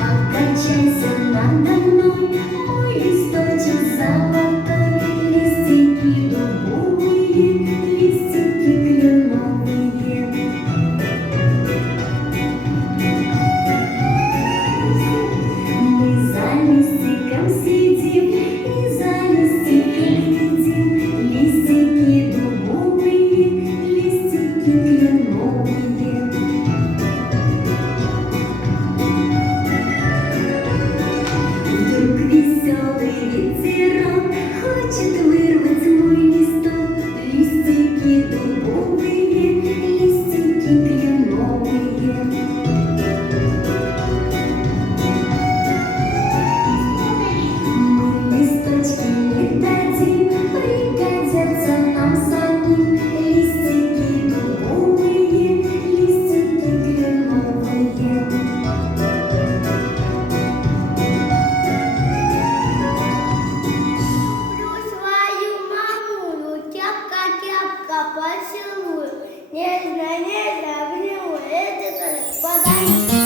Покачайся надо мной, мой листочек золотой, листики дубовые, листики кленовые. Мы за листиком сидим и за листиком глядим, листики дубовые, листики кленовые. Вдруг веселый ветерок хочет вырвать мой листок, листики дубовые, листики кленовые. Мы листочки не дадим, пригодятся нам самим, листики дубовые, листики кленовые. Свою мамулю, тяпка-тяпка поцелую, нежно-нежно обниму, это только подай.